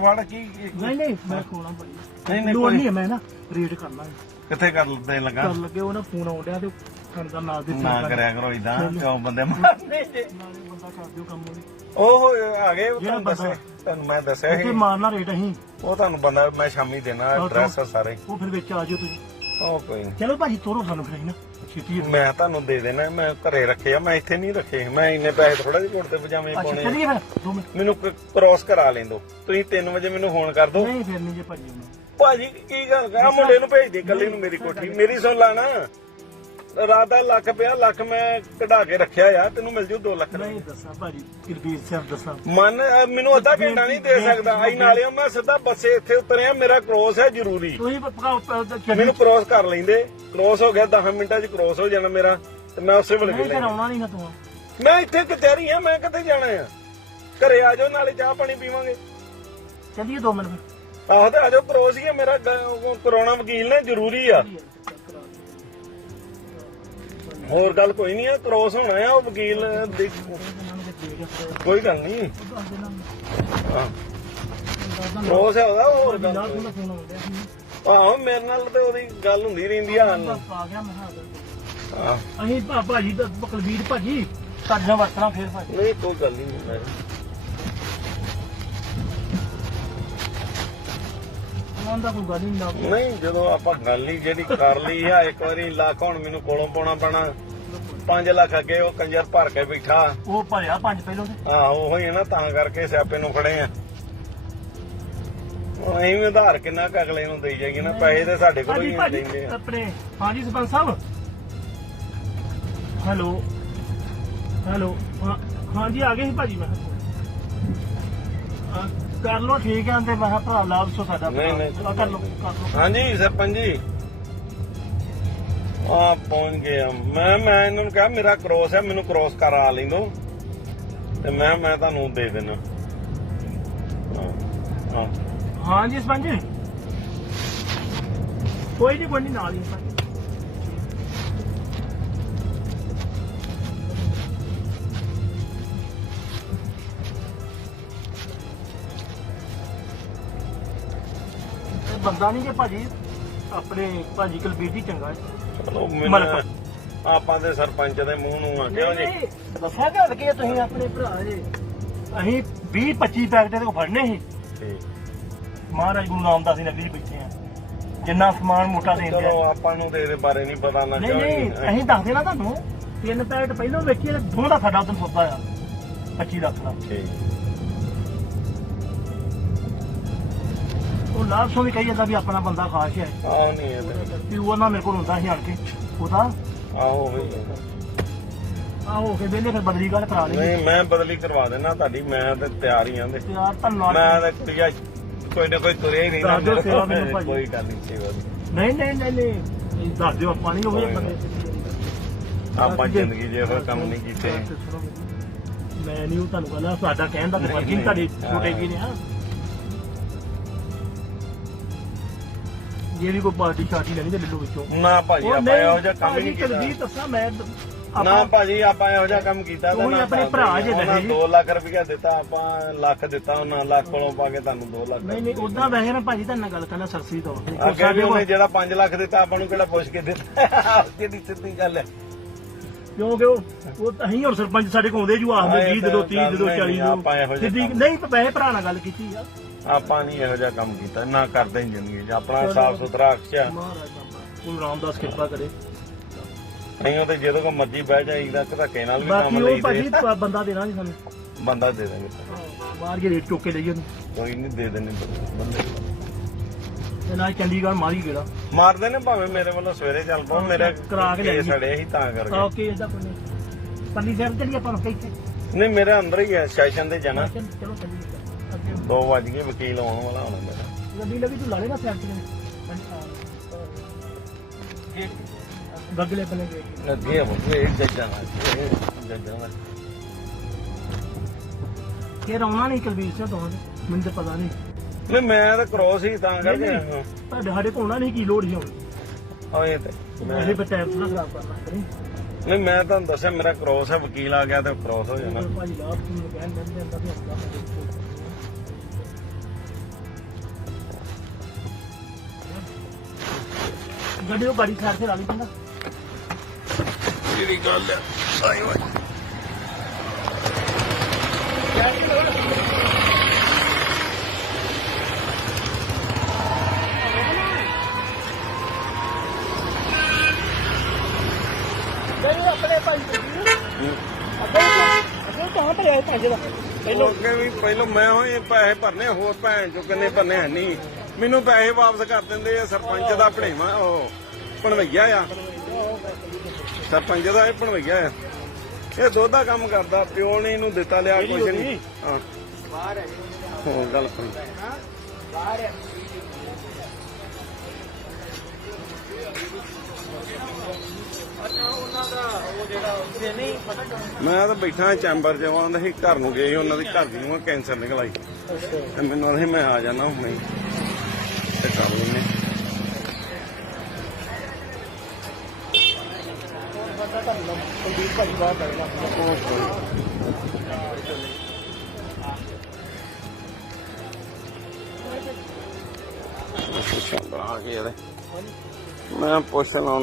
ਲੈ ਫੜ ਕੀ ਨਹੀਂ ਨਹੀਂ ਮੈਂ ਕੋਣਾ ਭਾਈ। ਨਹੀਂ ਨਹੀਂ ਲੋੜ ਨਹੀਂ ਹੈ, ਮੈਂ ਨਾ ਰੇਟ ਕਰਨਾ ਹੈ। ਕਿੱਥੇ ਕਰ ਦੇਣ ਲੱਗਾ? ਕਰ ਲੱਗੇ ਉਹ ਨਾ ਫੋਨ ਆਉਂਦਿਆ ਤੇ ਕੰਦਾ ਨਾਲ ਦੇ ਨਾ ਕਰਿਆ ਕਰੋ ਇਦਾਂ ਕਿਉਂ ਬੰਦੇ ਮਾਰਨੇ ਜੇ ਨਾਲੇ ਬੰਦਾ ਕਰ ਦਿਓ ਕੰਮ ਉਹਦੇ। ਉਹ ਆ ਗਏ ਉਹ ਤੁਹਾਨੂੰ ਦੱਸੇ ਤੁਹਾਨੂੰ ਮੈਂ ਦੱਸਿਆ ਤੇ ਸੀ। ਮਾਰਨਾ ਰੇਟ ਅਸੀਂ। ਉਹ ਤੁਹਾਨੂੰ ਬੰਦਾ ਮੈਂ ਸ਼ਾਮੀ ਦੇਣਾ ਐਡਰੈਸ ਸਾਰੇ। ਉਹ ਫਿਰ ਵਿੱਚ ਆ ਜਾਓ ਤੁਸੀਂ। ਉਹ ਕੋਈ ਨਹੀਂ ਚਲੋ ਭਾਜੀ ਤੋਰੋ ਸਾਨੂੰ ਫਿਰ ਅਸੀਂ ਨਾ। ਛੇਤੀ ਮੈਂ ਤੁਹਾਨੂੰ ਦੇ ਦੇਣਾ ਮੈਂ ਘਰੇ ਰੱਖੇ ਆ ਮੈਂ ਇੱਥੇ ਨਹੀਂ ਰੱਖੇ। ਮੈਂ ਇੰਨੇ ਪੈਸੇ ਥੋੜਾ ਜਿਹੇ ਕੋਟ ਤੇ ਪਜਾਮੇ ਅੱਛਾ ਪਾਉਣੇ ਆ। ਚਲੀਏ ਫਿਰ ਦੋ ਮਿੰਟ। ਮੈਨੂੰ ਕ੍ਰੋਸ ਕਰਾ ਲੈਂਦੋ। ਤੁਸੀਂ 3 ਵਜੇ ਮੈਨੂੰ ਫੋਨ ਕਰ ਦਿਓ। ਨਹੀਂ ਫਿਰ ਨਹੀਂ ਜੇ ਭਾਜੀ ਨੂੰ ਭਾਜੀ ਕੀ ਗੱਲ ਕਰਾਂ? ਮੁੰਡੇ ਨੂੰ ਭੇਜ ਦੇ ਕੱਲੇ ਨੂੰ ਮੇਰੀ ਕੋਠੀ। ਮੇਰੀ ਸੁਣ ਲਾ ਨਾ। ਰਾਤ ਦਾ ਲੱਖ ਪਿਆ ਲੱਖ ਮੈਂ ਕਢਾ ਕੇ ਰੱਖਿਆ ਆ ਤੈਨੂੰ ਮਿਲ ਜੂ 2 ਲੱਖ ਦਾ। ਨਹੀਂ ਦੱਸਾਂ ਭਾਜੀ ਕਿਰਬੀਰ ਸਾਹਿਬ ਦੱਸਾਂ। ਮਨ ਅਹ ਮੈਨੂੰ ਅੱਧਾ ਘੰਟਾ ਨਹੀਂ ਦੇ ਸਕਦਾ। ਆਈ ਨਾਲੇ ਮੈਂ ਸਿੱਧਾ ਬੱਸੇ ਇੱਥੇ ਉਤਰਿਆ ਮੇਰਾ ਕ੍ਰੋਸ ਹੈ ਜ਼ਰੂਰੀ। ਤੁਸੀਂ ਪਕਾ ਮੈਨੂੰ ਕ੍ਰੋਸ ਕਰ ਲੈਂਦੇ। ਕ੍ਰੋਸ ਹੋ ਗਿਆ 10 ਮਿੰਟਾਂ 'ਚ ਕ੍ਰੋਸ ਹੋ ਜਾਣਾ ਮੇਰਾ ਤੇ ਮੈਂ ਉਸੇ ਵੇਲੇ ਨਹੀਂ ਨਾ ਤੂੰ। ਮੈਂ ਇੱਥੇ ਕਚਹਿਰੀ ਆ ਮੈਂ ਕਿੱਥੇ ਜਾਣਾ ਆ? ਘਰੇ ਆ ਜਾਓ ਨਾਲੇ ਚਾਹ ਪਾਣੀ ਪੀਵਾਂਗੇ। ਚਲੀਏ ਦੋ ਮਿੰਟ ਫਿਰ। ਆਹੋ ਤੇ ਆ ਜਾਓ ਕ੍ਰੋਸ ਹੀ ਆ ਮੇਰਾ ਗ- ਕਰਾਉਣਾ ਵਕੀਲ ਨੇ ਜ਼ਰੂਰੀ ਆ। ਹੋਰ ਗੱਲ ਕੋਈ ਨਹੀਂ ਆ ਕ੍ਰੋਸ ਹੋਣਾ ਆ ਉਹ ਵਕੀਲ ਦੇ ਕੋਈ ਗੱਲ ਨਹੀਂ। ਕ੍ਰੋਸ ਹੈ ਉਹਦਾ ਹੋਰ ਗੱਲ ਕੋਈ। ਆਹੋ ਮੇਰੇ ਨਾਲ ਤੇ ਉਹਦੀ ਗੱਲ ਹੁੰਦੀ ਰਹਿੰਦੀ ਆ। ਅਸੀਂ ਭਾਜੀ ਦਾ ਬਕਲਵੀਰ ਭਾਜੀ ਸਾਡੀਆਂ ਵਰਤਣਾ ਫੇਰ ਭਾਜੀ। ਨਹੀਂ ਕੋਈ ਗੱਲ ਨਹੀਂ ਉਹਨਾਂ ਦਾ ਕੋਈ ਗੱਲ ਹੀ ਨਾ। ਨਹੀਂ ਜਦੋਂ ਆਪਾਂ ਗੱਲ ਹੀ ਜਿਹੜੀ ਕਰ ਲਈ ਆ ਇੱਕ ਵਾਰੀ ਲੱਖ ਹੁਣ ਮੈਨੂੰ ਕੋਲੋਂ ਪਾਉਣਾ ਪੈਣਾ। 5 ਲੱਖ ਅੱਗੇ ਉਹ ਕੰਜਰ ਭਰ ਕੇ ਬੈਠਾ। ਉਹ ਭਰਿਆ ਪੰਜ ਪਹਿਲੋਂ ਤੇ। ਹਾਂ ਉਹੋ ਹੀ ਹੈ ਨਾ ਤਾਂ ਕਰਕੇ ਸਿਆਪੇ ਨੂੰ ਖੜੇ ਆ। ਉਹ ਐਵੇਂ ਉਧਾਰ ਕਿੰਨਾ ਕੁ ਅਗਲੇ ਨੂੰ ਦੇਈ ਜਾਈਏ ਨਾ ਪੈਸੇ ਤੇ ਸਾਡੇ ਕੋਲ ਹੀ ਭਾਜੀ ਦਿੰਦੇ ਆ। ਆਪਣੇ ਹਾਂਜੀ ਸਰਪੰਚ ਸਾਹਿਬ। ਹੈਲੋ। ਹੈਲੋ। ਹਾਂਜੀ ਆ ਗਏ ਸੀ ਭਾਜੀ ਮੈਂ। ਹਾਂ, ਕਰ ਲੋ ਠੀਕ ਹੈ ਤੇ ਮੈਂ ਕਿਹਾ ਭਰਾ ਲਾਭ ਸੋ ਸਾਡਾ ਨਹੀਂ, ਨਹੀਂ, ਹਾਂ, ਕਰ ਲੋ ਕਰ ਲੋ ਹਾਂਜੀ ਸਰਪੰਚ ਜੀ। ਆ ਪਹੁੰਚ ਗਏ ਆ। ਮੈਂ ਮੈਂ ਇਹਨਾਂ ਨੂੰ ਕਿਹਾ ਮੇਰਾ ਕ੍ਰੋਸ ਹੈ ਮੈਨੂੰ ਕ੍ਰੋਸ ਕਰਾ ਲੈਂਦੋ। ਤੇ ਮੈਂ ਮੈਂ ਤੁਹਾਨੂੰ ਦੇ ਦੇਣਾ ਹਾਂ ਹਾਂ। ਹਾਂਜੀ ਸਰਪੰਚ ਜੀ। ਕੋਈ ਨਹੀਂ ਕੋਈ ਨਹੀਂ ਨਾਲ ਹੀ ਭਾਜੀ ਬੰਦਾ ਨਹੀਂ ਜੇ ਭਾਜੀ ਆਪਣੇ ਭਾਜੀ ਕੁਲਬੀਰ ਜੀ ਚੰਗਾ ਹੈ। ਚਲੋ ਮੈਨੂੰ ਮਲਕ। ਆਪਾਂ ਦੇ ਸਰਪੰਚ ਦੇ ਮੂੰਹ ਨੂੰ ਆ ਕਿਉਂ ਜੀ। ਦੱਸਿਆ ਗੱਲ ਕੀ ਹੈ ਤੁਸੀਂ ਆਪਣੇ ਭਰਾ ਜੇ ਅਸੀਂ 20 25 ਪੈਕਟ ਤੇ ਫੜਨੇ ਸੀ। ਠੀਕ। ਮਹਾਰਾਜ ਗੁਰੂ ਰਾਮਦਾਸ ਦੀ ਨਗਰੀ 'ਚ ਬੈਠੇ ਆ। ਜਿੰਨਾ ਸਮਾਨ ਮੋਟਾ ਦੇ ਦਿਆ ਚਲੋ ਆਪਾਂ ਨੂੰ ਤੇ ਇਹਦੇ ਬਾਰੇ ਨਹੀਂ ਪਤਾ ਨਾ ਨਹੀਂ ਨਹੀਂ ਅਸੀਂ ਦੱਸ ਦੇਣਾ ਤੁਹਾਨੂੰ। ਤਿੰਨ ਪੈਕਟ ਪਹਿਲਾਂ ਵੇਚੇ ਦੋ ਦਾ ਸਾਡਾ ਉਦੋਂ ਸੌਦਾ ਆ। 25 ਲੱਖ ਦਾ। ਠੀਕ। ਉਹ ਲਾਭ ਸੋ ਵੀ ਕਹੀ ਜਾਂਦਾ ਵੀ ਆਪਣਾ ਬੰਦਾ ਖਾਸ ਹੈ ਆਹ ਨਹੀਂ ਇਹ ਤੇ ਵੀ ਉਹ ਨਾ ਮੇਰੇ ਕੋਲ ਹੁੰਦਾ ਸੀ ਆਣ ਕੇ। ਉਹਦਾ? ਆਹੋ ਵੀ ਆਹੋ ਕੇ ਵੇਲੇ ਫਿਰ ਬਦਲੀ ਗੱਲ ਕਰਾ ਲਈ। ਨਹੀਂ ਮੈਂ ਬਦਲੀ ਕਰਵਾ ਦੇਣਾ ਤੁਹਾਡੀ ਮੈਂ ਤੇ ਤਿਆਰ ਹੀ ਆਂ ਦੇ ਯਾਰ ਧੰਨਵਾਦ ਮੈਂ ਤਾਂ ਤੁਝਾ ਕੋਈ ਨਾ ਕੋਈ ਤੁਰਿਆ ਹੀ ਨਹੀਂ ਦੱਸ ਦਿਓ ਸੇਵਾ ਮੈਨੂੰ ਭਾਜੀ। ਕੋਈ ਗੱਲ ਨਹੀਂ ਸੇਵਾ ਦੀ। ਨਹੀਂ ਨਹੀਂ ਨਹੀਂ ਨਹੀਂ। ਇਹ ਦੱਸ ਦਿਓ ਆਪਾਂ ਨਹੀਂ ਉਹ ਬੰਦੇ। ਆਪਾਂ ਜ਼ਿੰਦਗੀ 'ਚ ਇਹੋ ਕੰਮ ਨਹੀਂ ਕੀਤੇ। ਮੈਂ ਨਹੀਂ ਉਹ ਤੁਹਾਨੂੰ ਕਹਿੰਦਾ ਸਾਡਾ ਕਹਿਣ ਦਾ ਤੇ ਫਰਜ਼ ਨਹੀਂ ਤੁਹਾਡੇ ਛੋਟੇ ਵੀ ਨੇ ਹਾਂ। ਜੇ ਵੀ ਕੋਈ ਪਾਰਟੀ ਸ਼ਾਦੀ ਲੈਣੀ ਤੇ ਲੈ ਲਓ ਵਿੱਚੋਂ। ਨਾ ਭਾਜੀ ਆਪਾਂ ਇਹੋ ਜਿਹਾ ਕੰਮ ਹੀ ਨਹੀਂ ਭਾਜੀ, ਕੀਤਾ ਦੱਸਾਂ ਮੈਂ ਨਾ ਭਾਜੀ ਆਪਾਂ ਇਹੋ ਜਿਹਾ ਕੰਮ ਕੀਤਾ ਉਹੀ ਨਾ ਆਪਣੇ ਤਾਂ ਭਰਾ ਜੇ ਉਹਨਾਂ ਨਹੀਂ। 2 ਲੱਖ ਰੁਪਇਆ ਦਿੱਤਾ ਆਪਾਂ ਲੱਖ ਦਿੱਤਾ ਉਹਨਾਂ ਲੱਖ ਕੋਲੋਂ ਪਾ ਕੇ ਤੁਹਾਨੂੰ 2 ਲੱਖ ਨਹੀਂ ਨਹੀਂ ਉਦਾਂ ਵੈਸੇ ਨਾ ਭਾਜੀ ਤੁਹਾਡੇ ਨਾਲ ਗੱਲ ਕਰਨਾ ਸਰਸੀ ਤੋਂ। ਦੇਖੋ ਅੱਗੇ ਵੀ ਉਹਨੇ ਜਿਹੜਾ 5 ਲੱਖ ਦਿੱਤਾ ਆਪਾਂ ਨੂੰ ਕਿਹੜਾ ਪੁੱਛ ਕੇ ਦਿੱਤਾ? ਜਿਹੜੀ ਸਿੱਧੀ ਗੱਲ ਹੈ? ਕਿਉਂਕਿ ਉਹ ਉਹ ਤਾਂ ਅਸੀਂ ਹੁਣ ਸਰਪੰਚ ਸਾਡੇ ਕੋਲ ਆਉਂਦੇ ਜੂ ਆਖਦੇ ਹਾਂ, ਇਹ 20 ਦੇ ਦੋ ਤਾਂ 30 ਦੇ ਦੋ ਗੱਲ 40 ਨਹੀਂ, ਆਪਾਂ ਇਹੋ ਦੇ ਜਿਹੇ ਸਿੱਧੀ ਨਹੀਂ ਵੈਸੇ ਭਰਾ ਨਾਲ ਗੱਲ ਕੀਤੀ ਆ। ਆਪਾਂ ਨਹੀਂ ਇਹੋ ਜਿਹਾ ਕੰਮ ਕੀਤਾ ਨਾ ਕਰਦੇ ਹੀ ਜ਼ਿੰਦਗੀ 'ਚ ਆਪਣਾ ਸਾਫ਼ ਸੁਥਰਾ ਅਕਸ਼ਾ ਗੁਰੂ ਰਾਮਦਾਸ ਕਿਰਪਾ ਕਰੇ। ਨਹੀਂ ਉਹ ਤੇ ਜਦੋਂ ਕੋ ਮਰਜ਼ੀ ਬਹਿ ਜਾਈਦਾ ਧੱਕੇ ਨਾਲ ਵੀ ਕੰਮ ਬਾਕੀ ਉਹ ਲਈਦੇ ਭਾਜੀ ਪ- ਬੰਦਾ ਦੇਣਾ ਨਹੀਂ ਸਾਨੂੰ। ਬੰਦਾ ਦੇ ਦੇਣਗੇ ਬਾਹਰ ਕੇ ਰੇਟ ਚੁੱਕ ਕੇ ਲਈਏ ਉਹਨੂੰ। ਕੋਈ ਨਹੀਂ ਦੇ ਦੇਣੇ ਬੰਦੇ। ਨਾਲ ਚੰਡੀਗੜ੍ਹ ਮਾਰੀ ਗੇੜਾ। ਮਾਰਦੇ ਨੇ ਭਾਵੇਂ ਮੇਰੇ ਵੱਲੋਂ ਸਵੇਰੇ ਚੱਲ ਪਓ ਮੇਰੇ ਕਰਾ ਕੇ ਲੈ। ਅੜੇ ਸੀ ਤਾਂ ਕਰਕੇ। ਓਕੇ ਇਹਦਾ ਕੋਈ ਪੱਲੀ ਸਾਹਿਬ ਚੱਲੀ ਆਪਾਂ ਨੂੰ ਕਿੱਥੇ ਨਹੀਂ ਮੇਰੇ ਅੰਦਰ ਹੀ ਹੈ ਸੈਸ਼ਨ ਤੇ ਜਾਣਾ। ਚਲੋ ਚਲੋ ਚੱਲੀਏ ਅੱਗੇ 2 ਵਜ ਗਏ ਵਕੀਲ ਆਉਣ ਵਾਲਾ ਹੋਣਾ ਮੇਰਾ। ਗੱਡੀ ਲੱਗੀ ਤੂੰ ਲਾ ਲੈਣਾ ਸਾਈਡ ਤੇ। ਗਗਲੇ ਬਣੇ ਗਏ ਲੱਗੇ ਮੁਝੇ ਇਹ ਜੱਜਾਂ ਨਾਲ ਇਹ ਜੱਜਾਂ ਨਾਲ ਇਹ ਰੌਣਾ ਨਹੀਂ ਕਲਵੀਰ ਸਿੰਘ ਤੋਂ ਮੈਨੂੰ ਤਾਂ ਪਤਾ ਨਹੀਂ। ਨਹੀਂ ਮੈਂ ਤਾਂ ਕ੍ਰੋਸ ਹੀ ਤਾਂ ਕਰਕੇ ਆਇਆ। ਤਾਂ ਸਾਡੇ ਕੋਲ ਨਹੀਂ ਕੀ ਲੋੜ ਸੀ ਹੁਣ? ਓਏ ਤੇ ਮੈਂ- ਅਸੀਂ ਫਿਰ ਟਾਈਮ ਥੋੜਾ ਖਰਾਬ ਕਰਨਾ ਕਰੀ ਨਹੀਂ? ਮੈਂ ਤੁਹਾਨੂੰ ਦੱਸਿਆ ਮੇਰਾ ਕ੍ਰੋਸ ਹੈ ਵਕੀਲ ਆ ਗਿਆ ਤੇ ਕ੍ਰੋਸ ਹੋ ਜਾਣਾ। ਭਾਈ ਲਾਭ ਨੂੰ ਕਹਿਣ ਦੇ ਅੰਦਰ ਵੀ ਹੁੰਦਾ ਗੱਡੀ ਉਹ ਬੜੀ ਸਾਰ ਤੇ ਲਾ ਲਈ ਕਹਿੰਦਾ। ਜਿਹੜੀ ਗੱਲ ਹੈ ਆਈ ਵਾ ਨਹੀਂ ਆਪਣੇ ਭਾਈ ਅੱਗੇ ਅੱਗੇ ਕਹਾਂ ਆਏ ਪੰਜ ਦਾ। ਪਹਿਲੋਂ ਅੱਗੇ ਵੀ ਪਹਿਲੋਂ ਮੈਂ ਹੋਏ ਪੈਸੇ ਭਰਨੇ ਹੋਰ ਭੈਣ ਚੋ ਕਿੰਨੇ ਭਰਨੇ ਹੈ ਨਹੀਂ। ਮੈਨੂੰ ਪੈਸੇ ਵਾਪਸ ਕਰ ਦਿੰਦੇ ਆ ਸਰਪੰਚ ਦਾ ਭਣੇਵਾ ਉਹ ਭਣਵਈਆ ਆ। ਸਰਪੰਚ ਦਾ ਇਹ ਭਣਵਈਆ ਆ। ਇਹ ਦੁੱਧ ਦਾ ਕੰਮ ਕਰਦਾ ਪਿਓ ਨੇ ਇਹਨੂੰ ਦਿੱਤਾ ਲਿਆ ਕੁਛ ਨਹੀਂ। ਹਾਂ ਬਾਹਰ ਹੈ। ਹੋਰ ਗੱਲ ਸੁਣ। ਮੈਂ ਤਾਂ ਬੈਠਾ ਚੈਂਬਰ ਚ ਆਉਂਦਾ ਸੀ ਘਰ ਨੂੰ ਗਏ ਉਹਨਾਂ ਦੀ ਘਰ ਦੀ ਨੂੰ ਕੈਂਸਰ ਨਿਕਲ ਆਈ ਤੇ ਮੈਨੂੰ ਉਹਦੇ ਮੈਂ ਆ ਜਾਣਾ ਹੁਣੇ। ਤੇ ਕਰ ਲੈਨੇ ਕੁਲਦੀਪ ਆ ਕੇ ਮੈਂ ਪੁੱਛ ਲਾਂ